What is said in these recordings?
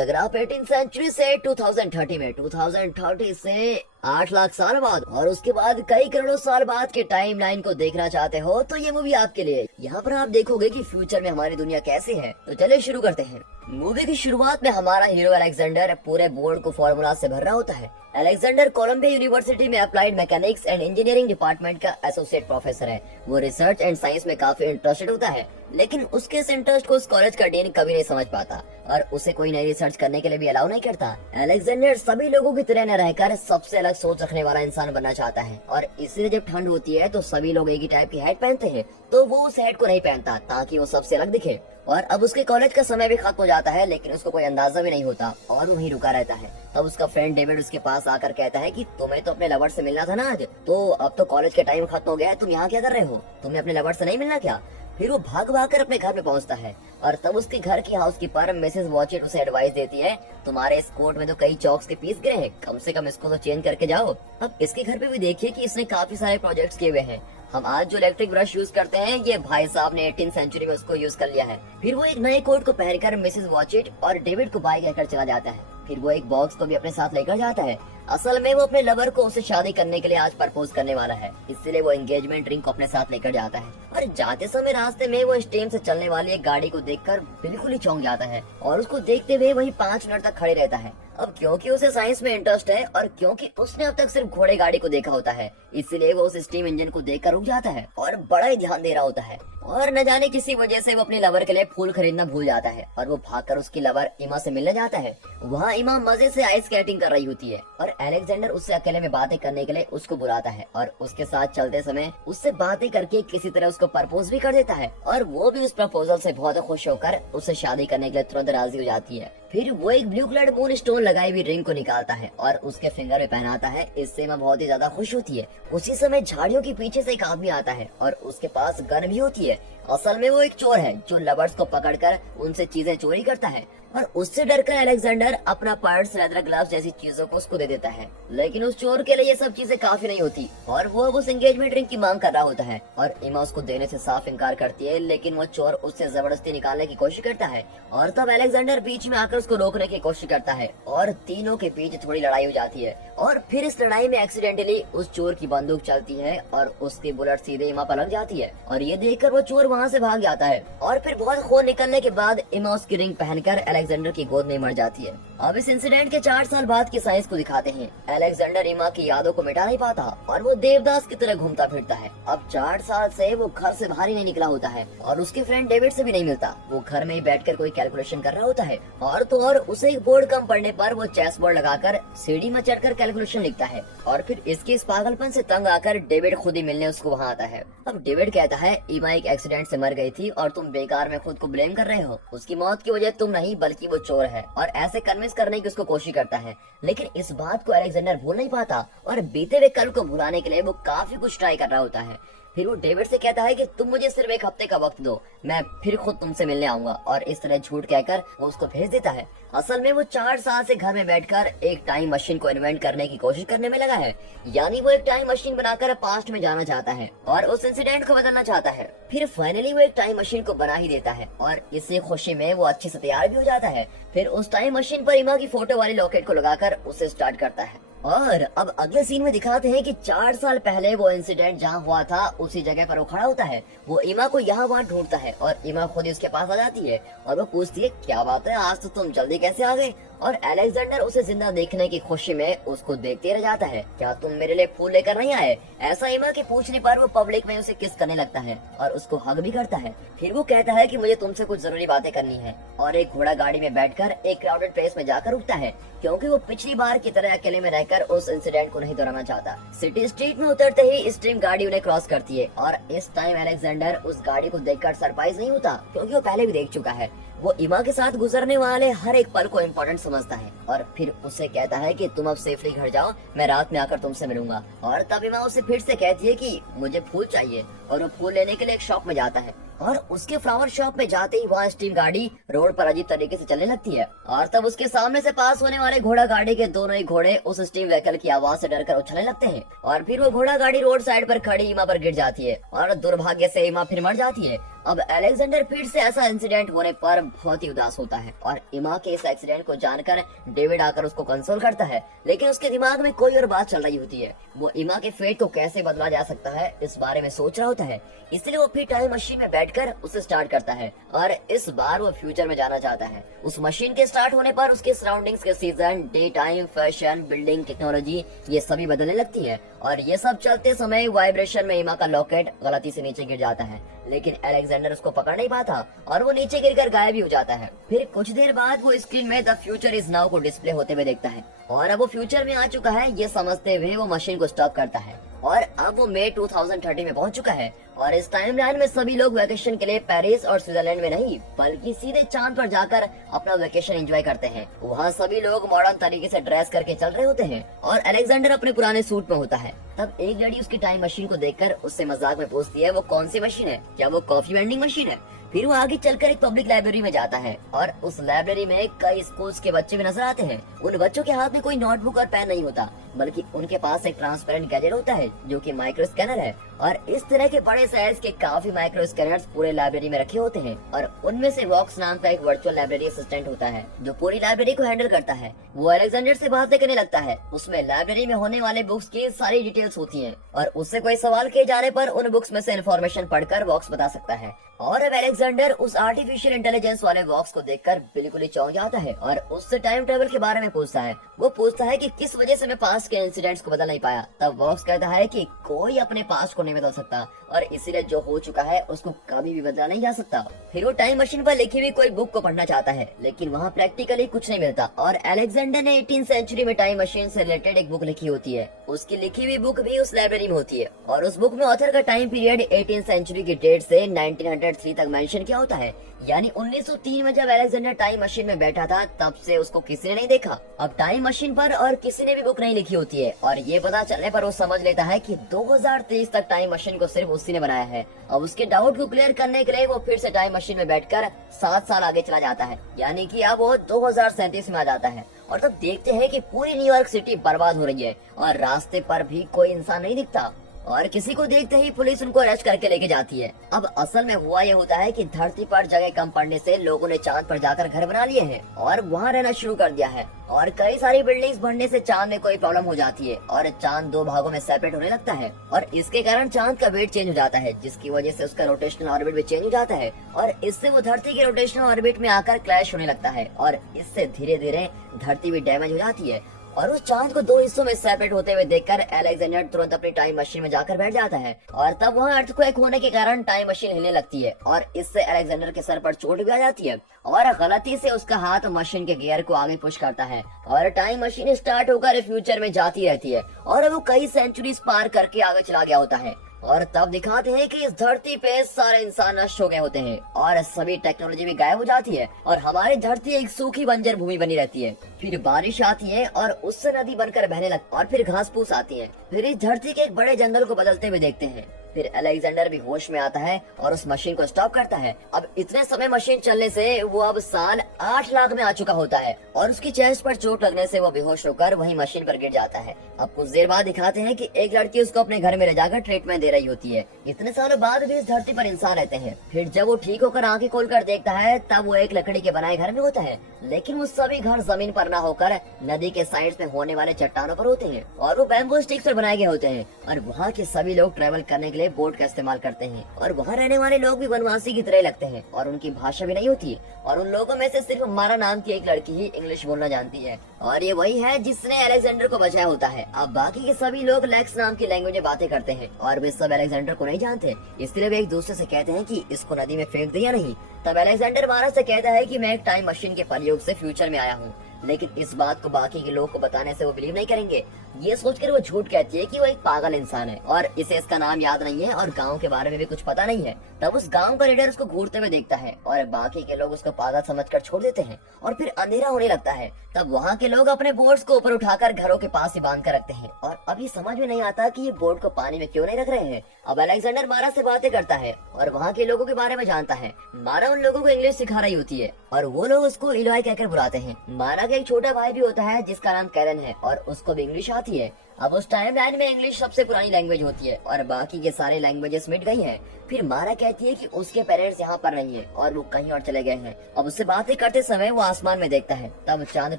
अगर आप 18 सेंचुरी से 2030 में 2030 से 8 लाख साल बाद और उसके बाद कई करोड़ों साल बाद के टाइम लाइन को देखना चाहते हो तो ये मूवी आपके लिए। यहाँ पर आप देखोगे कि फ्यूचर में हमारी दुनिया कैसी है। तो चलिए शुरू करते हैं। मूवी की शुरुआत में हमारा हीरो अलेक्जेंडर पूरे बोर्ड को फॉर्मूला से भर रहा होता है। अलेक्जेंडर कोलंबिया यूनिवर्सिटी में applied mechanics and engineering department का एसोसिएट प्रोफेसर है। वो रिसर्च एंड साइंस में काफी इंटरेस्टेड होता है, लेकिन उसके इस इंटरेस्ट को उस कॉलेज का डीन कभी नहीं समझ पाता और उसे कोई नई रिसर्च करने के लिए भी अलाउ नहीं करता। अलेक्जेंडर सभी लोगों की तरह न रहकर सबसे अलग सोच रखने वाला इंसान बनना चाहता है और इसलिए जब ठंड होती है तो सभी लोग एक ही टाइप की हैट पहनते हैं, तो वो उस हैट को नहीं पहनता ताकि वो सबसे अलग दिखे। और अब उसके कॉलेज का समय भी खत्म हो जाता है, लेकिन उसको कोई अंदाजा भी नहीं होता और वहीं रुका रहता है। तब उसका फ्रेंड डेविड उसके पास आकर कहता है कि तुम्हें तो अपने लवर से मिलना था ना आज, तो अब तो कॉलेज का टाइम खत्म हो गया है, तुम यहाँ क्या कर रहे हो? तुम्हें अपने लवर से नहीं मिलना क्या? फिर वो भाग भाग कर अपने घर में पहुंचता है और तब उसके घर की हाउसकीपर मिसेस वॉचेट उसे एडवाइस देती है, तुम्हारे इस कोट में तो कई चॉक्स के पीस गिरे हैं, कम से कम इसको तो चेंज करके जाओ। अब इसके घर पे भी देखिए कि इसने काफी सारे प्रोजेक्ट्स किए हुए हैं। हम आज जो इलेक्ट्रिक ब्रश यूज करते हैं, ये भाई साहब ने 18 सेंचुरी में उसको यूज कर लिया है। फिर वो एक नए कोट को पहनकर मिसेस वॉचेट और डेविड को बाय कहकर चला जाता है। फिर वो एक बॉक्स को भी अपने साथ लेकर जाता है। असल में वो अपने लवर को उससे शादी करने के लिए आज प्रपोज करने वाला है, इसलिए वो एंगेजमेंट रिंग को अपने साथ लेकर जाता है। और जाते समय रास्ते में वो स्टीम से चलने वाली एक गाड़ी को देखकर बिल्कुल ही चौंक जाता है और उसको देखते हुए वही 5 मिनट तक खड़े रहता है। अब क्योंकि उसे साइंस में इंटरेस्ट है और क्योंकि उसने अब तक सिर्फ घोड़े गाड़ी को देखा होता है, इसलिए वो उस स्टीम इंजन को देखकर रुक जाता है और बड़ा ही ध्यान दे रहा होता है। और न जाने किसी वजह से वो अपने लवर के लिए फूल खरीदना भूल जाता है और वो भागकर उसकी लवर इमा से मिलने जाता है। वहाँ इमा मजे से आइस स्केटिंग कर रही होती है और अलेक्जेंडर उससे अकेले में बातें करने के लिए उसको बुलाता है और उसके साथ चलते समय उससे बातें करके किसी तरह उसको प्रपोज भी कर देता है और वो भी उस प्रपोजल से बहुत खुश होकर उससे शादी करने के लिए तुरंत राजी हो जाती है। फिर वो एक ब्लू कलर मून स्टोन लगाई हुई रिंग को निकालता है और उसके फिंगर में पहनाता है। इससे मैं बहुत ही ज्यादा खुश होती है। उसी समय झाड़ियों के पीछे से एक आदमी आता है और उसके पास गन भी होती है। असल में वो एक चोर है जो लवर्स को पकड़कर उनसे चीजें चोरी करता है और उससे डरकर अलेक्जेंडर अपना पर्स, लेदर ग्लव्स जैसी चीजों को उसको दे देता है। लेकिन उस चोर के लिए ये सब चीजें काफी नहीं होती और वो अब उस एंगेजमेंट रिंग की मांग कर रहा होता है और इमा उसको देने से साफ इनकार करती है, लेकिन वो चोर उससे जबरदस्ती निकालने की कोशिश करता है और तब अलेक्जेंडर बीच में आकर उसको रोकने की कोशिश करता है और तीनों के बीच थोड़ी लड़ाई हो जाती है। और फिर इस लड़ाई में एक्सीडेंटली उस चोर की बंदूक चलती है और उसकी बुलेट सीधे इमा पर लग जाती है और ये देखकर वो चोर वहाँ से भाग जाता है। और फिर बहुत खून निकलने के बाद इमा उसकी रिंग पहनकर अलेक्जेंडर की गोद में मर जाती है। अब इस इंसिडेंट के 4 साल बाद की साइंस को दिखाते हैं। अलेक्जेंडर इमा की यादों को मिटा नहीं पाता और वो देवदास की तरह घूमता फिरता है। अब 4 साल से वो घर से बाहर ही नहीं निकला होता है और उसके फ्रेंड डेविड से भी नहीं मिलता। वो घर में ही बैठकर कोई कैलकुलेशन कर रहा होता है और तो और उसे एक बोर्ड कम पड़ने पर वो चेस बोर्ड लगाकर सीढ़ी में चढ़कर कैलकुलेशन लिखता है। और फिर इसके इस पागलपन से तंग आकर डेविड खुद ही मिलने उसको वहाँ आता है। अब डेविड कहता है इमा एक एक्सीडेंट से मर गई थी और तुम बेकार में खुद को ब्लेम कर रहे हो। उसकी मौत की वजह तुम नहीं बल्कि वो चोर है और ऐसे कन्विंस करने की उसको कोशिश करता है। लेकिन इस बात को अलेक्जेंडर भूल नहीं पाता और बीते हुए कल को भुलाने के लिए वो काफी कुछ ट्राई कर रहा होता है। फिर वो डेविड से कहता है कि तुम मुझे सिर्फ 1 हफ्ते का वक्त दो, मैं फिर खुद तुमसे मिलने आऊंगा और इस तरह झूठ कहकर वो उसको भेज देता है। असल में वो 4 साल से घर में बैठकर एक टाइम मशीन को इन्वेंट करने की कोशिश करने में लगा है, यानी वो एक टाइम मशीन बनाकर पास्ट में जाना चाहता है और उस इंसिडेंट को बदलना चाहता है। फिर फाइनली वो एक टाइम मशीन को बना ही देता है और इसी खुशी में वो अच्छे से तैयार भी हो जाता है। फिर उस टाइम मशीन पर इमा की फोटो वाली लॉकेट को लगाकर उसे स्टार्ट करता है। और अब अगले सीन में दिखाते हैं कि 4 साल पहले वो इंसिडेंट जहाँ हुआ था उसी जगह पर वो खड़ा होता है। वो इमा को यहाँ वहाँ ढूंढता है और इमा खुद ही उसके पास आ जाती है और वो पूछती है क्या बात है, आज तो तुम जल्दी कैसे आ गए? और अलेक्जेंडर उसे जिंदा देखने की खुशी में उसको देखते रह जाता है। क्या तुम मेरे लिए फूल लेकर नहीं आए? ऐसा इमा के पूछने पर वो पब्लिक में उसे किस करने लगता है और उसको हग भी करता है। फिर वो कहता है कि मुझे तुमसे कुछ जरूरी बातें करनी है और एक घोड़ा गाड़ी में बैठकर एक क्राउडेड प्लेस में जाकर रुकता है क्योंकि वो पिछली बार की तरह अकेले में रहकर उस इंसिडेंट को नहीं दोहराना चाहता। सिटी स्ट्रीट में उतरते ही स्ट्रीम गाड़ी उन्हें क्रॉस करती है और इस टाइम अलेक्जेंडर उस गाड़ी को देखकर सरप्राइज नहीं होता क्योंकि वो पहले भी देख चुका है। वो इमा के साथ गुजरने वाले हर एक पल को इम्पोर्टेंट समझता है और फिर उसे कहता है कि तुम अब सेफली घर जाओ, मैं रात में आकर तुमसे मिलूंगा। और तब इमा उसे फिर से कहती है कि मुझे फूल चाहिए और वो फूल लेने के लिए एक शॉप में जाता है और उसके फ्लावर शॉप में जाते ही वहाँ स्टीम गाड़ी रोड पर अजीब तरीके से चलने लगती है और तब उसके सामने से पास होने वाले घोड़ा गाड़ी के दोनों ही घोड़े उस स्टीम व्हीकल की आवाज से डरकर उछलने लगते हैं और फिर वो घोड़ा गाड़ी रोड साइड पर खड़ी इमा पर गिर जाती है और दुर्भाग्य से इमा फिर मर जाती है। अब अलेक्जेंडर फिर से ऐसा इंसिडेंट होने पर बहुत ही उदास होता है और इमा के इस एक्सीडेंट को जानकर डेविड आकर उसको कंसोल करता है, लेकिन उसके दिमाग में कोई और बात चल रही होती है। वो इमा के फेट को कैसे बदला जा सकता है इस बारे में सोच रहा होता है, इसलिए वो फिर टाइम मशीन में बैठकर उसे स्टार्ट करता है और इस बार वो फ्यूचर में जाना चाहता है। उस मशीन के स्टार्ट होने पर उसके सराउंडिंग्स के season, day time, fashion, building, technology ये सभी बदलने लगती है और ये सब चलते समय वाइब्रेशन में इमा का लॉकेट गलती से नीचे गिर जाता है, लेकिन अलेक्जेंडर उसको पकड़ नहीं पाता और वो नीचे गिरकर गायब भी हो जाता है। फिर कुछ देर बाद वो स्क्रीन में द फ्यूचर इज नाउ को डिस्प्ले होते हुए देखता है और अब वो फ्यूचर में आ चुका है ये समझते हुए वो मशीन को स्टॉप करता है और अब वो मई 2030 में पहुंच चुका है और इस टाइमलाइन में सभी लोग वेकेशन के लिए पेरिस और स्विट्जरलैंड में नहीं बल्कि सीधे चांद पर जाकर अपना वेकेशन एंजॉय करते हैं। वहाँ सभी लोग मॉडर्न तरीके से ड्रेस करके चल रहे होते हैं और अलेक्जेंडर अपने पुराने सूट में होता है। तब एक लड़की उसकी टाइम मशीन को देखकर उससे मजाक में पूछती है वो कौन सी मशीन है, क्या वो कॉफी वेंडिंग मशीन है। फिर वो आगे चलकर एक पब्लिक लाइब्रेरी में जाता है और उस लाइब्रेरी में कई स्कूल्स के बच्चे भी नजर आते हैं। उन बच्चों के हाथ में कोई नोटबुक और पेन नहीं होता बल्कि उनके पास एक ट्रांसपेरेंट गैजेट होता है जो कि माइक्रो स्कैनर है और इस तरह के बड़े साइज के काफी माइक्रो स्कैनर्स पूरे लाइब्रेरी में रखे होते हैं और उनमें से वॉक्स नाम का एक वर्चुअल लाइब्रेरी असिस्टेंट होता है जो पूरी लाइब्रेरी को हैंडल करता है। वो अलेक्जेंडर से बातें करने लगता है। उसमें लाइब्रेरी में होने वाले बुक्स की सारी डिटेल्स होती हैं और उससे कोई सवाल किए जाने पर उन बुक्स में से इन्फॉर्मेशन पढ़कर वॉक्स बता सकता है। और अब अलेक्जेंडर उस आर्टिफिशियल इंटेलिजेंस वाले वॉक्स को देखकर बिल्कुल ही चौंक जाता है और उससे टाइम ट्रेवल के बारे में पूछता है। वो पूछता है कि किस वजह से मैं पास्ट के इंसिडेंट्स को बदल नहीं पाया। तब वॉक्स कहता है कि कोई अपने पास्ट को नहीं बदल सकता और इसीलिए जो हो चुका है उसको कभी भी बदला नहीं जा सकता। फिर वो टाइम मशीन पर लिखी हुई कोई बुक को पढ़ना चाहता है लेकिन वहाँ प्रैक्टिकली कुछ नहीं मिलता और अलेक्जेंडर ने 18th सेंचुरी में टाइम मशीन से रिलेटेड एक बुक लिखी होती है। उसकी लिखी हुई बुक भी उस लाइब्रेरी में होती है और उस बुक में ऑथर का टाइम पीरियड 18th सेंचुरी की डेट से 1903 तक मेंशन किया होता है, यानी 1903 में जब अलेक्जेंडर टाइम मशीन में बैठा था तब से उसको किसी ने नहीं देखा। अब टाइम मशीन पर और किसी ने भी बुक नहीं लिखी होती है और ये पता चलने पर वो समझ लेता है कि 2023 तक टाइम मशीन को सिर्फ उसी ने बनाया है। अब उसके डाउट को क्लियर करने के लिए वो फिर से टाइम मशीन में बैठकर 7 साल आगे चला जाता है, यानी कि अब वो 2037 में आ जाता है और तब देखते हैं कि पूरी न्यूयॉर्क सिटी बर्बाद हो रही है और रास्ते पर भी कोई इंसान नहीं दिखता और किसी को देखते ही पुलिस उनको अरेस्ट करके लेके जाती है। अब असल में हुआ ये होता है कि धरती पर जगह कम पड़ने से लोगों ने चांद पर जाकर घर बना लिए हैं और वहाँ रहना शुरू कर दिया है और कई सारी बिल्डिंग्स बनने से चांद में कोई प्रॉब्लम हो जाती है और चांद 2 भागों में सेपरेट होने लगता है और इसके कारण चांद का वेट चेंज हो जाता है जिसकी वजह से उसका रोटेशनल ऑर्बिट भी चेंज हो जाता है और इससे वो धरती के रोटेशनल ऑर्बिट में आकर क्रैश होने लगता है और इससे धीरे धीरे धरती भी डैमेज हो जाती है। और उस चांद को 2 हिस्सों में सेपरेट होते हुए देखकर अलेक्जेंडर तुरंत अपनी टाइम मशीन में जाकर बैठ जाता है और तब वहाँ अर्थक्वेक होने के कारण टाइम मशीन हिलने लगती है और इससे अलेक्जेंडर के सर पर चोट भी आ जाती है और गलती से उसका हाथ मशीन के गियर को आगे पुश करता है और टाइम मशीन स्टार्ट होकर फ्यूचर में जाती रहती है और वो कई सेंचुरीज पार करके आगे चला गया होता है और तब दिखाते हैं कि इस धरती पे सारे इंसान नष्ट हो गए होते हैं और सभी टेक्नोलॉजी भी गायब हो जाती है और हमारी धरती एक सूखी बंजर भूमि बनी रहती है। फिर बारिश आती है और उससे नदी बनकर बहने लगती और फिर घास फूस आती है। फिर इस धरती के एक बड़े जंगल को बदलते हुए देखते हैं। फिर अलेक्जेंडर भी होश में आता है और उस मशीन को स्टॉप करता है। अब इतने समय मशीन चलने से वो अब साल 8 लाख में आ चुका होता है और उसकी चेस्ट पर चोट लगने से वो बेहोश होकर वहीं मशीन पर गिर जाता है। अब कुछ देर बाद दिखाते हैं कि एक लड़की उसको अपने घर में ले जाकर ट्रीटमेंट दे रही होती है। इतने सालों बाद भी इस धरती पर इंसान रहते हैं। फिर जब वो ठीक होकर आंखें खोलकर देखता है तब वो एक लकड़ी के बनाए घर में होता है, लेकिन वो सभी घर जमीन पर न होकर नदी के साइड में होने वाले चट्टानों पर होते हैं और वो बैम्बू स्टिक्स पर बनाए गए होते हैं और वहाँ के सभी लोग ट्रेवल करने के लिए बोट का इस्तेमाल करते हैं और वहाँ रहने वाले लोग भी वनवासी की तरह लगते हैं और उनकी भाषा भी नहीं होती और उन लोगों में से सिर्फ मारा नाम की एक लड़की ही इंग्लिश बोलना जानती है और ये वही है जिसने अलेक्जेंडर को बचाया होता है। अब बाकी के सभी लोग लेक्स नाम की लैंग्वेज में बातें करते हैं और वे सब अलेक्जेंडर को नहीं जानते, इसलिए वे एक दूसरे से कहते हैं कि इसको नदी में फेंक दे या नहीं। तब अलेक्जेंडर मारा से कहता है कि मैं एक टाइम मशीन के प्रयोग से फ्यूचर में आया हूँ, लेकिन इस बात को बाकी के लोग को बताने से वो बिलीव नहीं करेंगे। ये सोचकर वो झूठ कहती है कि वो एक पागल इंसान है और इसे इसका नाम याद नहीं है और गांव के बारे में भी कुछ पता नहीं है। तब उस गांव का लीडर उसको घूरते हुए देखता है और बाकी के लोग उसको पागल समझकर छोड़ देते हैं और फिर अंधेरा होने लगता है। तब वहाँ के लोग अपने बोट्स को ऊपर उठाकर घरों के पास ही बांध कर रखते हैं और अभी समझ में नहीं आता कि ये बोट को पानी में क्यों नहीं रख रहे हैं। अब अलेक्जेंडर मारा से बातें करता है और वहाँ के लोगों के बारे में जानता है। मारा उन लोगों को इंग्लिश सिखा रही होती है और वो लोग उसको इलॉय कहकर बुलाते हैं। मारा का एक छोटा भाई भी होता है जिसका नाम कैरन है और उसको भी इंग्लिश आती जाती है। अब उस टाइम लाइन में इंग्लिश सबसे पुरानी लैंग्वेज होती है और बाकी के सारे लैंग्वेजेस मिट गई हैं। फिर मारा कहती है कि उसके पेरेंट्स यहाँ पर नहीं है और वो कहीं और चले गए हैं। अब उससे बातें करते समय वो आसमान में देखता है, तब चांद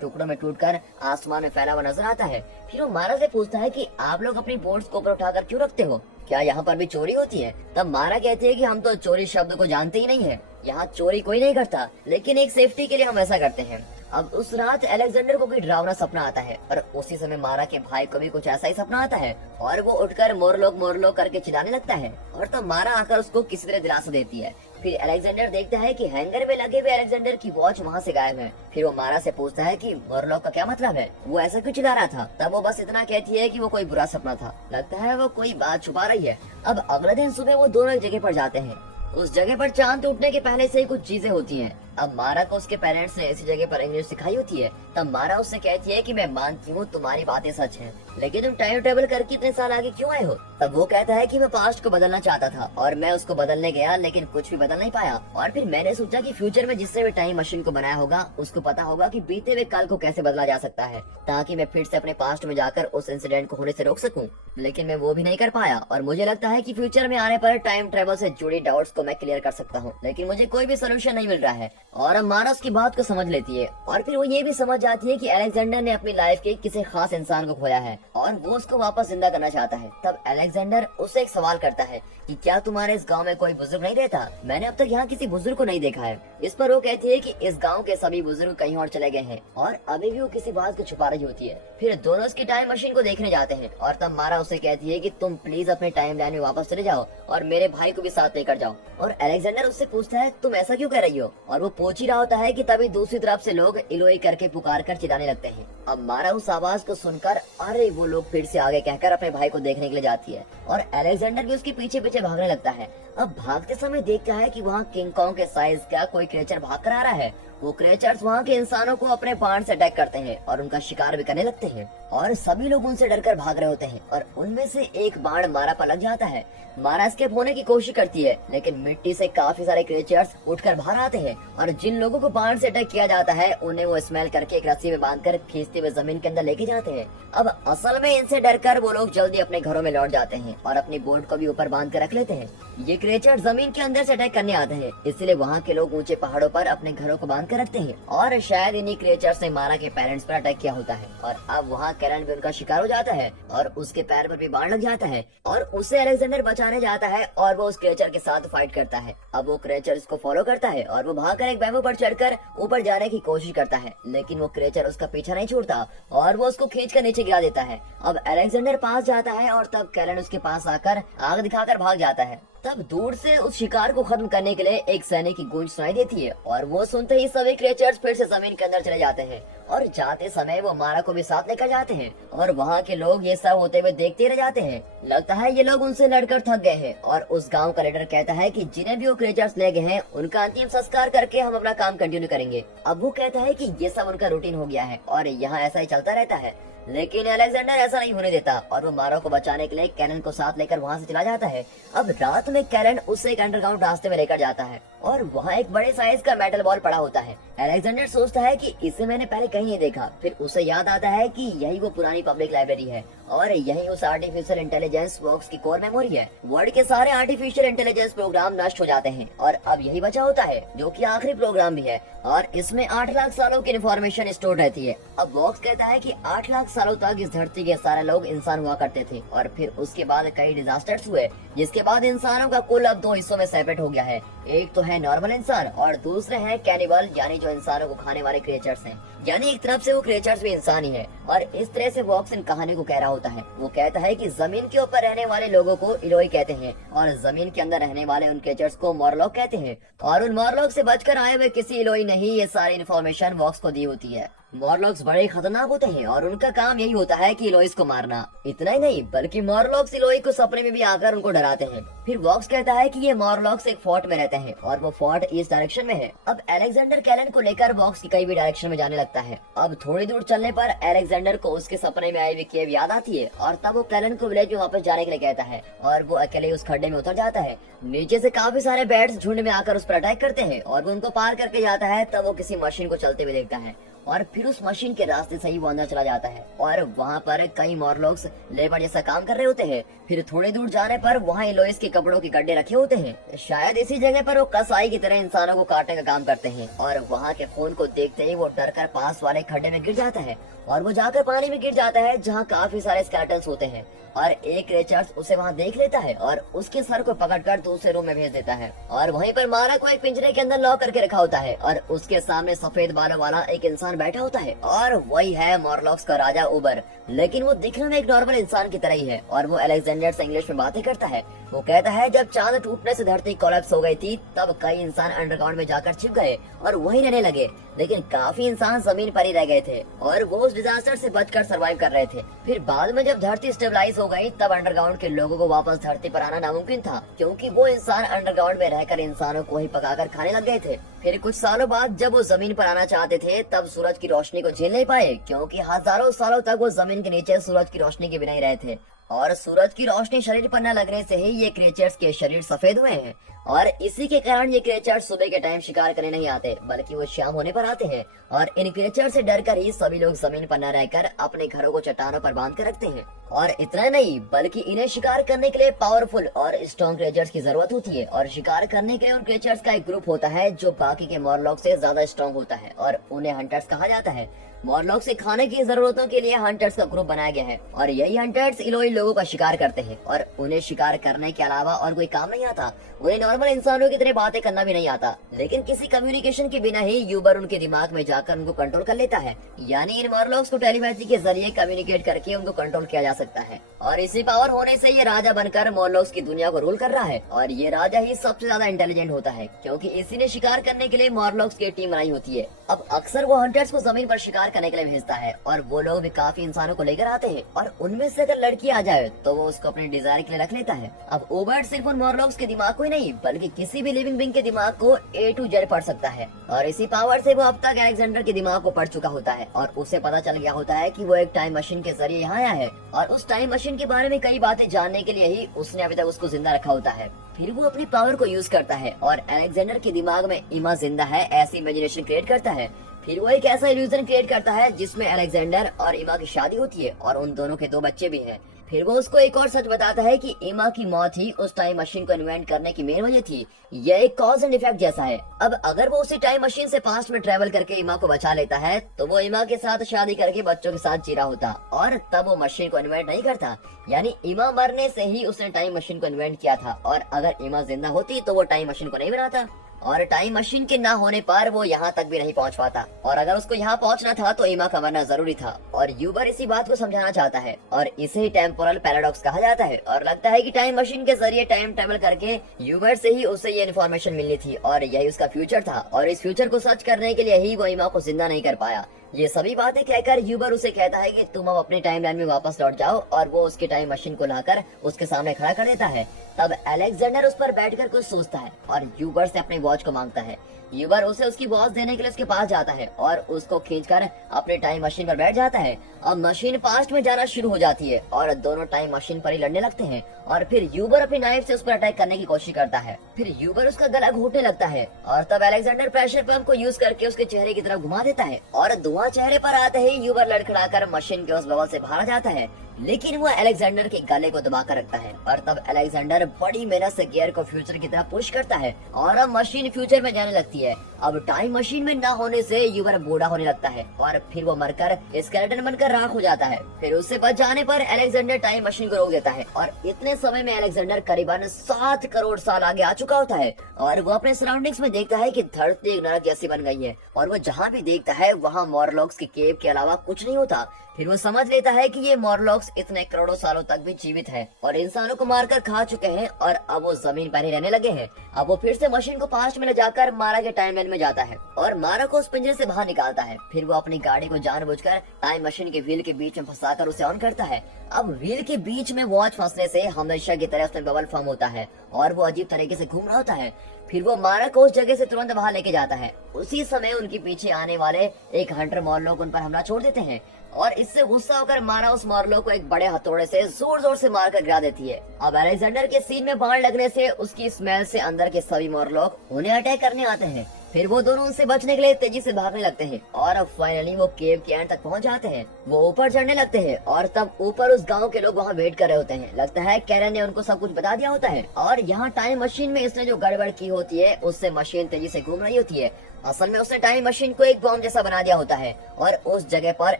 टुकड़ों में टूटकर आसमान में फैला हुआ नजर आता है। फिर वो मारा से पूछता है कि आप लोग अपनी बोट्स को ऊपर उठाकर क्यों रखते हो, क्या यहाँ पर भी चोरी होती है? तब मारा कहती है कि हम तो चोरी शब्द को जानते ही नहीं है, यहाँ चोरी कोई नहीं करता, लेकिन एक सेफ्टी के लिए हम ऐसा करते हैं। अब उस रात अलेक्जेंडर को कोई डरावना सपना आता है और उसी समय मारा के भाई को भी कुछ ऐसा ही सपना आता है और वो उठकर मोरलोक करके चिल्लाने लगता है और तब मारा आकर उसको किसी तरह दिलासा देती है। फिर अलेक्जेंडर देखता है कि हैंगर में लगे हुए अलेक्जेंडर की वॉच वहाँ से गायब है। फिर वो मारा से पूछता है कि मोरलोक का क्या मतलब है, वो ऐसा क्यों चिल्ला रहा था? तब वो बस इतना कहती है कि वो कोई बुरा सपना था, लगता है वो कोई बात छुपा रही है। अब अगले दिन सुबह वो दोनों एक जगह पर जाते हैं। उस जगह पर चांद टूटने के पहले से ही कुछ चीजें होती हैं। अब मारा को उसके पेरेंट्स ने ऐसी जगह पर इंग्लिश सिखाई होती है। तब मारा उससे कहती है कि मैं मानती हूँ तुम्हारी बातें सच हैं, लेकिन तुम टाइम टेबल करके इतने साल आगे क्यों आए हो? तब वो कहता है कि मैं पास्ट को बदलना चाहता था और मैं उसको बदलने गया, लेकिन कुछ भी बदल नहीं पाया। और फिर मैंने सोचा कि फ्यूचर में जिससे भी टाइम मशीन को बनाया होगा उसको पता होगा कि बीते हुए कल को कैसे बदला जा सकता है, ताकि मैं फिर से अपने पास्ट में जाकर उस इंसिडेंट को होने से रोक सकूं। लेकिन मैं वो भी नहीं कर पाया और मुझे लगता है कि फ्यूचर में आने पर टाइम ट्रेवल से जुड़ी डाउट्स को मैं क्लियर कर सकता हूँ, लेकिन मुझे कोई भी सोल्यूशन नहीं मिल रहा है। और अब मारा उसकी बात को समझ लेती है और फिर वो ये भी समझ जाती है कि अलेक्जेंडर ने अपनी लाइफ के किसी खास इंसान को खोया है और वो उसको वापस जिंदा करना चाहता है। तब अलेक्जेंडर उससे एक सवाल करता है कि क्या तुम्हारे इस गांव में कोई बुजुर्ग नहीं रहता? मैंने अब तक यहाँ किसी बुजुर्ग को नहीं देखा है। इस पर वो कहती है कि इस गांव के सभी बुजुर्ग कहीं और चले गए हैं और अभी भी वो किसी बात को छुपा रही होती है। फिर दोनों उसकी टाइम मशीन को देखने जाते हैं और तब मारा उसे कहती है कि तुम प्लीज अपने टाइम लाइन में वापस चले जाओ और मेरे भाई को भी साथ लेकर जाओ। और अलेक्जेंडर उससे पूछता है तुम ऐसा क्यों कर रही हो? और वो पूछ ही रहा होता है कि तभी दूसरी तरफ से लोग इलोई करके पुकार कर चिल्लाने लगते हैं। अब मारा उस आवाज को सुनकर अरे वो लोग फिर से आगे कहकर अपने भाई को देखने के लिए जाती है और अलेक्जेंडर भी उसके पीछे पीछे भागने लगता है। अब भागते समय देखता है कि वहाँ किंग कॉन्ग के साइज का कोई क्रिएचर भाग कर आ रहा है। वो क्रिएचर्स वहाँ के इंसानों को अपने बाण से अटैक करते हैं और उनका शिकार भी करने लगते हैं और सभी लोग उनसे डरकर भाग रहे होते हैं और उनमें से एक बाण मारा पर लग जाता है। मारा एस्केप होने की कोशिश करती है, लेकिन मिट्टी से काफी सारे क्रिएचर्स उठकर बाहर आते हैं और जिन लोगों को बाण से अटैक किया जाता है उन्हें वो स्मेल करके एक रस्सी में बांधकर खींचते हुए जमीन के अंदर लेके जाते हैं। अब असल में इनसे डरकर वो लोग जल्दी अपने घरों में लौट जाते हैं और अपनी बोट को भी ऊपर बांध कर रख लेते हैं। ये क्रिएचर जमीन के अंदर से अटैक करने आते हैं, इसलिए वहाँ के लोग ऊंचे पहाड़ों पर अपने घरों को बांध कर रखते हैं और शायद इन्हीं क्रिएचर्स ने मारा के पेरेंट्स पर अटैक किया होता है। और अब वहाँ कैरन भी उनका शिकार हो जाता है और उसके पैर पर भी बाण लग जाता है और उसे अलेक्जेंडर बचाने जाता है और वो उस क्रिएचर के साथ फाइट करता है। अब वो क्रिएचर इसको फॉलो करता है और वो भागकर एक बैम्बू पर चढ़कर ऊपर जाने की कोशिश करता है, लेकिन वो क्रिएचर उसका पीछा नहीं छोड़ता और वो उसको खींचकर नीचे गिरा देता है। अब अलेक्जेंडर पास जाता है और तब कैरन उसके पास आकर आग दिखाकर भाग जाता है। तब दूर से उस शिकार को खत्म करने के लिए एक सैनिक की गूंज सुनाई देती है और वो सुनते ही सभी क्रिएचर्स फिर से जमीन के अंदर चले जाते हैं और जाते समय वो मारा को भी साथ लेकर जाते हैं और वहाँ के लोग ये सब होते हुए देखते रह जाते हैं। लगता है ये लोग उनसे लड़कर थक गए हैं और उस गांव का लीडर कहता है कि जिन्हें भी वो क्रिएचर्स ले गए हैं उनका अंतिम संस्कार करके हम अपना काम कंटिन्यू करेंगे। अब वो कहता है कि ये सब उनका रूटीन हो गया है और यहाँ ऐसा ही चलता रहता है, लेकिन अलेक्जेंडर ऐसा नहीं होने देता और वो मारा को बचाने के लिए कैरन को साथ लेकर वहाँ से चला जाता है। अब रात में कैरन उसे एक अंडरग्राउंड रास्ते में लेकर जाता है और वहाँ एक बड़े साइज का मेटल बॉल पड़ा होता है। अलेक्जेंडर सोचता है कि इसे मैंने पहले कहीं नहीं देखा। फिर उसे याद आता है कि यही वो पुरानी पब्लिक लाइब्रेरी है और यही उस आर्टिफिशियल इंटेलिजेंस बॉक्स की कोर मेमोरी है। वर्ल्ड के सारे आर्टिफिशियल इंटेलिजेंस प्रोग्राम नष्ट हो जाते हैं और अब यही बचा होता है जो कि आखिरी प्रोग्राम भी है और इसमें 8 लाख सालों की इन्फॉर्मेशन स्टोर रहती है। अब बॉक्स कहता है कि 8 लाख सालों तक इस धरती के सारे लोग इंसान हुआ करते थे और फिर उसके बाद कई डिजास्टर्स हुए, जिसके बाद इंसानों का कुल अब 2 हिस्सों में सेपरेट हो गया है। एक तो है नॉर्मल इंसान और दूसरे हैं कैनिबल, यानी जो इंसानों को खाने वाले क्रिएचर्स हैं। यानी एक तरफ से वो क्रिएचर्स भी इंसान ही है और इस तरह से वॉक्स इन कहानी को कह रहा होता है। वो कहता है कि जमीन के ऊपर रहने वाले लोगों को इलोई कहते हैं और जमीन के अंदर रहने वाले उन क्रिएचर्स को मोरलॉक कहते हैं और उन मोरलॉक से बचकर आए हुए किसी इलोई ने ही ये सारी इन्फॉर्मेशन वॉक्स को दी होती है। मोरलॉक्स बड़े खतरनाक होते हैं और उनका काम यही होता है कि इलोइस को मारना। इतना ही नहीं बल्कि मोरलॉक्स इलोई को सपने में भी आकर उनको डराते हैं। फिर वॉक्स कहता है कि ये मोरलॉक्स एक फोर्ट में रहते हैं और वो फोर्ट ईस्ट डायरेक्शन में है। अब अलेक्जेंडर कैलन को लेकर वॉक्स की कई भी डायरेक्शन में जाने लगता है। अब थोड़ी दूर चलने पर अलेक्जेंडर को उसके सपने में आई हुई केव याद आती है और तब वो कैलन को विलेज में वापस जाने के लिए कहता है और वो अकेले उस खड्डे में उतर जाता है। नीचे से काफी सारे बैट्स झुंड में आकर उस पर अटैक करते हैं और वो उनको पार करके जाता है। तब वो किसी मशीन को चलते हुए देखता है और फिर उस मशीन के रास्ते से ही वो अंदर चला जाता है और वहाँ पर कई मॉर्लॉक्स लेबर जैसा काम कर रहे होते हैं। फिर थोड़ी दूर जाने पर वहाँ इलोइस के कपड़ों के गड्ढे रखे होते हैं। शायद इसी जगह पर वो कसाई की तरह इंसानों को काटने का काम करते हैं और वहाँ के खून को देखते ही वो डर कर पास वाले खड्डे में गिर जाता है और वो जाकर पानी में गिर जाता है जहाँ काफी सारे स्केलेटन्स होते हैं और एक रिचर्ड्स उसे वहाँ देख लेता है और उसके सर को पकड़कर दूसरे रूम में भेज देता है और वहीं पर मारा को एक पिंजरे के अंदर लॉक करके रखा होता है और उसके सामने सफेद बालों वाला एक इंसान बैठा होता है और वही है मॉर्लॉक्स का राजा उबर। लेकिन वो दिखने में एक नॉर्मल इंसान की तरह ही है और वो अलेक्जेंडर से इंग्लिश में बातें करता है। वो कहता है जब चांद टूटने से धरती कोलैप्स हो गई थी तब कई इंसान अंडरग्राउंड में जाकर छिप गए और वहीं रहने लगे, लेकिन काफी इंसान जमीन पर ही रह गए थे और वो उस डिजास्टर से बचकर सरवाइव कर रहे थे। फिर बाद में जब धरती स्टेबलाइज हो गई तब अंडरग्राउंड के लोगों को वापस धरती पर आना नामुमकिन था क्योंकि वो इंसान अंडरग्राउंड में रहकर इंसानों को ही पकाकर खाने लग गए थे। फिर कुछ सालों बाद जब वो जमीन पर आना चाहते थे तब सूरज की रोशनी को झेल नहीं पाए क्योंकि हजारों सालों तक वो जमीन के नीचे सूरज की रोशनी के बिना ही रहे थे और सूरज की रोशनी शरीर पर न लगने से ही ये क्रिएचर्स के शरीर सफेद हुए हैं और इसी के कारण ये क्रिएचर्स सुबह के टाइम शिकार करने नहीं आते बल्कि वो शाम होने पर आते हैं और इन क्रिएचर्स से डरकर ही सभी लोग जमीन पर न रहकर अपने घरों को चट्टानों पर बांध कर रखते हैं। और इतना नहीं बल्कि इन्हें शिकार करने के लिए पावरफुल और स्ट्रॉन्ग क्रिएचर्स की जरूरत होती है और शिकार करने के लिए उन क्रिएचर्स का एक ग्रुप होता है जो बाकी के मॉर्लॉक से ज्यादा स्ट्रॉन्ग होता है और उन्हें हंटर्स कहा जाता है। मॉर्लॉक से खाने की जरूरतों के लिए हंटर्स का ग्रुप बनाया गया है और यही हंटर्स इलोई लोगों का शिकार करते हैं और उन्हें शिकार करने के अलावा और कोई काम नहीं आता। उन्हें नॉर्मल इंसानों की तरह बातें करना भी नहीं आता, लेकिन किसी कम्युनिकेशन के बिना ही यूबर उनके दिमाग में जाकर उनको कंट्रोल कर लेता है। यानी इन मॉर्लॉक्स को टेलीपैथी के जरिए कम्युनिकेट करके उनको कंट्रोल किया जा सकता है और इसी पावर होने से ये राजा बनकर मॉर्लॉक्स की दुनिया को रूल कर रहा है और ये राजा ही सबसे ज्यादा इंटेलिजेंट होता है क्योंकि इसी ने शिकार करने के लिए मॉर्लॉक्स की टीम बनाई होती है। अब अक्सर वो हंटर्स को जमीन पर शिकार करने के लिए भेजता है और वो लोग भी काफी इंसानों को लेकर आते हैं और उनमें से अगर लड़की आ जाए तो वो उसको अपने डिजायर के लिए रख लेता है। अब ओबर्ट सिर्फ उन मॉर्लॉक्स के दिमाग को ही नहीं बल्कि किसी भी लिविंग बीइंग के दिमाग को A to Z पढ़ सकता है और इसी पावर से वो अब तक अलेक्जेंडर के दिमाग को पढ़ चुका होता है और उसे पता चल गया होता है कि वो एक टाइम मशीन के जरिए यहाँ आया है और उस टाइम मशीन के बारे में कई बातें जानने के लिए ही उसने अभी तक उसको जिंदा रखा होता है। फिर वो अपनी पावर को यूज करता है और अलेक्जेंडर के दिमाग में इमा जिंदा है ऐसी इमेजिनेशन क्रिएट करता है। फिर वो एक ऐसा इल्यूजन क्रिएट करता है जिसमें अलेक्जेंडर और इमा की शादी होती है और उन दोनों के 2 बच्चे भी हैं। फिर वो उसको एक और सच बताता है कि इमा की मौत ही उस टाइम मशीन को इन्वेंट करने की मेन वजह थी। यह एक कॉज एंड इफेक्ट जैसा है। अब अगर वो उसी टाइम मशीन से पास्ट में ट्रेवल करके इमा को बचा लेता है तो वो इमा के साथ शादी करके बच्चों के साथ जी रहा होता और तब वो मशीन को इन्वेंट नहीं करता। यानी इमा मरने से ही उसने टाइम मशीन को इन्वेंट किया था और अगर इमा जिंदा होती तो वो टाइम मशीन को नहीं बनाता और टाइम मशीन के ना होने पर वो यहाँ तक भी नहीं पहुँच पाता और अगर उसको यहाँ पहुँचना था तो इमा का मरना जरूरी था और यूबर इसी बात को समझाना चाहता है और इसे ही टेम्पोरल पैराडॉक्स कहा जाता है और लगता है कि टाइम मशीन के जरिए टाइम ट्रेवल करके यूबर से ही उसे ये इन्फॉर्मेशन मिलनी थी और यही उसका फ्यूचर था और इस फ्यूचर को सच करने के लिए ही वो इमा को जिंदा नहीं कर पाया। ये सभी बातें कहकर यूबर उसे कहता है कि तुम अब अपने टाइम लाइन में वापस लौट जाओ और वो उसकी टाइम मशीन को लाकर उसके सामने खड़ा कर देता है। तब अलेक्जेंडर उस पर बैठकर कुछ सोचता है और यूबर से अपनी वॉच को मांगता है। यूबर उसे उसकी वॉच देने के लिए उसके पास जाता है और उसको खींचकर अपने टाइम मशीन पर बैठ जाता है। अब मशीन पास्ट में जाना शुरू हो जाती है और दोनों टाइम मशीन पर ही लड़ने लगते हैं और फिर यूबर अपनी नाइफ से उस पर अटैक करने की कोशिश करता है। फिर यूबर उसका गला घोटने लगता है और तब अलेक्जेंडर प्रेशर पंप को यूज करके उसके चेहरे की तरफ घुमा देता है और धुआं चेहरे पर आते ही यूबर लड़खड़ाकर मशीन के उस बबल से बाहर जाता है, लेकिन वो अलेक्जेंडर के गले को दबाकर रखता है और तब अलेक्जेंडर बड़ी मेहनत से गियर को फ्यूचर की तरफ पुश करता है और अब मशीन फ्यूचर में जाने लगती है। अब टाइम मशीन में ना होने से यूबर बूढ़ा होने लगता है और फिर वो मरकर स्केलेटन बनकर राख हो जाता है। फिर उससे बच जाने पर अलेक्जेंडर टाइम मशीन को रोक देता है और इतने समय में अलेक्जेंडर करीबन 7 करोड़ साल आगे आ चुका होता है और वो अपने सराउंडिंग्स में देखता है कि धरती एक नरक जैसी बन गई है और वो जहाँ भी देखता है वहाँ मॉर्लॉक्स के केव के अलावा कुछ नहीं होता। फिर वो समझ लेता है कि ये मॉर्लॉक्स इतने करोड़ों सालों तक भी जीवित है और इंसानों को मारकर खा चुके हैं और अब वो जमीन पर ही रहने लगे हैं। अब वो फिर से मशीन को पास्ट में ले जाकर मारा के टाइमलाइन में जाता है और मारा को उस पिंजरे से बाहर निकालता है। फिर वो अपनी गाड़ी को जानबूझकर टाइम मशीन के व्हील के बीच में फंसाकर उसे ऑन करता है। अब व्हील के बीच में वॉच फंसने से हमेशा की तरह उसमें बबल फॉर्म होता है और वो अजीब तरीके से घूम रहा होता है। फिर वो मारा को उस जगह से तुरंत बाहर लेके जाता है। उसी समय उनके पीछे आने वाले एक हंटर मॉर्लॉक उन पर हमला छोड़ देते हैं और इससे गुस्सा होकर मारा उस मॉर्लॉक को एक बड़े हथौड़े से जोर जोर से मारकर गिरा देती है। अब अलेक्जेंडर के सीन में बाण लगने से उसकी स्मेल से अंदर के सभी मॉर्लॉक उन्हें अटैक करने आते हैं। फिर वो दोनों उनसे बचने के लिए तेजी से भागने लगते हैं और अब फाइनली वो केव के एंड तक पहुंच जाते हैं। वो ऊपर चढ़ने लगते हैं और तब ऊपर उस गांव के लोग वहां वेट कर रहे होते हैं। लगता है कैरन ने उनको सब कुछ बता दिया होता है और यहाँ टाइम मशीन में इसने जो गड़बड़ की होती है उससे मशीन तेजी से घूम रही होती है। असल में उसने टाइम मशीन को एक बॉम्ब जैसा बना दिया होता है और उस जगह पर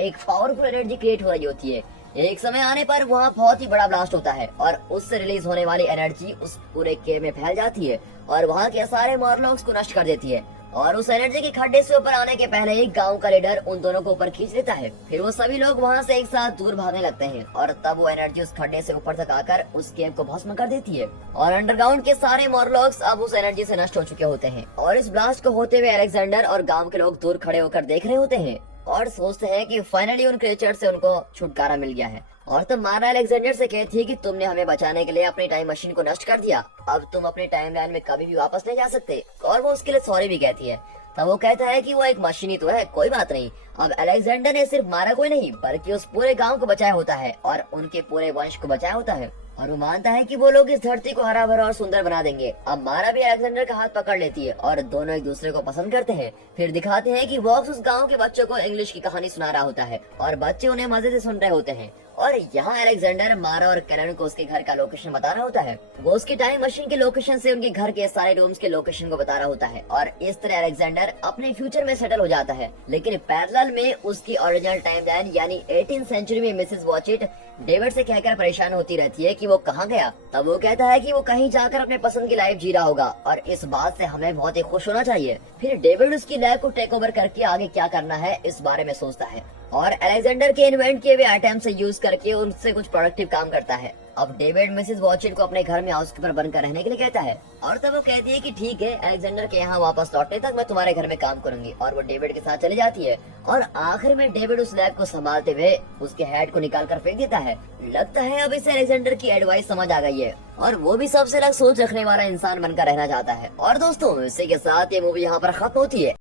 एक पावरफुल एनर्जी क्रिएट हो रही होती है। एक समय आने पर वहाँ बहुत ही बड़ा ब्लास्ट होता है और उससे रिलीज होने वाली एनर्जी उस पूरे केव में फैल जाती है और वहाँ के सारे मॉर्लॉक्स को नष्ट कर देती है। और उस एनर्जी के खड्डे से ऊपर आने के पहले ही गांव का लीडर उन दोनों को ऊपर खींच लेता है। फिर वो सभी लोग वहाँ से एक साथ दूर भागने लगते हैं और तब वो एनर्जी उस खड्डे से ऊपर तक आकर उस केव को भस्म कर देती है और अंडरग्राउंड के सारे मॉर्लॉक्स अब उस एनर्जी से नष्ट हो चुके होते हैं। और इस ब्लास्ट को होते हुए अलेक्जेंडर और गाँव के लोग दूर खड़े होकर देख रहे होते हैं और सोचते हैं कि फाइनली उन क्रिएचर से उनको छुटकारा मिल गया है। और तब मारा अलेक्जेंडर से कहती है कि तुमने हमें बचाने के लिए अपनी टाइम मशीन को नष्ट कर दिया, अब तुम अपनी टाइम लाइन में कभी भी वापस नहीं जा सकते। और वो उसके लिए सॉरी भी कहती है। तब वो कहता है कि वो एक मशीन ही तो है, कोई बात नहीं। अब अलेक्जेंडर ने सिर्फ मारा कोई नहीं बल्कि उस पूरे गांव को बचाया होता है और उनके पूरे वंश को बचाया होता है और वो मानता है कि वो लोग इस धरती को हरा भरा और सुंदर बना देंगे। अब मारा भी अलेक्जेंडर का हाथ पकड़ लेती है और दोनों एक दूसरे को पसंद करते हैं। फिर दिखाते हैं कि वॉक्स उस गांव के बच्चों को इंग्लिश की कहानी सुना रहा होता है और बच्चे उन्हें मजे से सुन रहे होते हैं। और यहाँ अलेक्जेंडर मारा और कैरन को उसके घर का लोकेशन बता रहा होता है। वो उसकी टाइम मशीन के लोकेशन से उनके घर के सारे रूम्स के लोकेशन को बता रहा होता है और इस तरह अलेक्जेंडर अपने फ्यूचर में सेटल हो जाता है। लेकिन पैरेलल में उसकी ओरिजिनल टाइम लाइन यानी 18th सेंचुरी में मिसेस वॉचिट डेविड से कहकर परेशान होती रहती है कि वो कहाँ गया। तब वो कहता है कि वो कहीं जाकर अपने पसंद की लाइफ जी रहा होगा और इस बात से हमें बहुत ही खुश होना चाहिए। फिर डेविड उसकी लैब को टेक ओवर करके आगे क्या करना है इस बारे में सोचता है और अलेक्जेंडर के इन्वेंट किए हुए आइटम से यूज करके उनसे कुछ प्रोडक्टिव काम करता है। अब डेविड मिसेस वॉचिट को अपने घर में हाउसकीपर बनकर रहने के लिए कहता है और तब वो कहती है कि ठीक है, अलेक्जेंडर के यहाँ वापस लौटने तक मैं तुम्हारे घर में काम करूंगी और वो डेविड के साथ चली जाती है। और आखिर में डेविड उस लैब को संभालते हुए उसके हेड को निकाल कर फेंक देता है। लगता है अब इसे अलेक्जेंडर की एडवाइस समझ आ गई है और वो भी सबसे अलग सोच रखने वाला इंसान बनकर रहना चाहता है। और दोस्तों, इसी के साथ ये मूवी यहाँ पर खत्म होती है।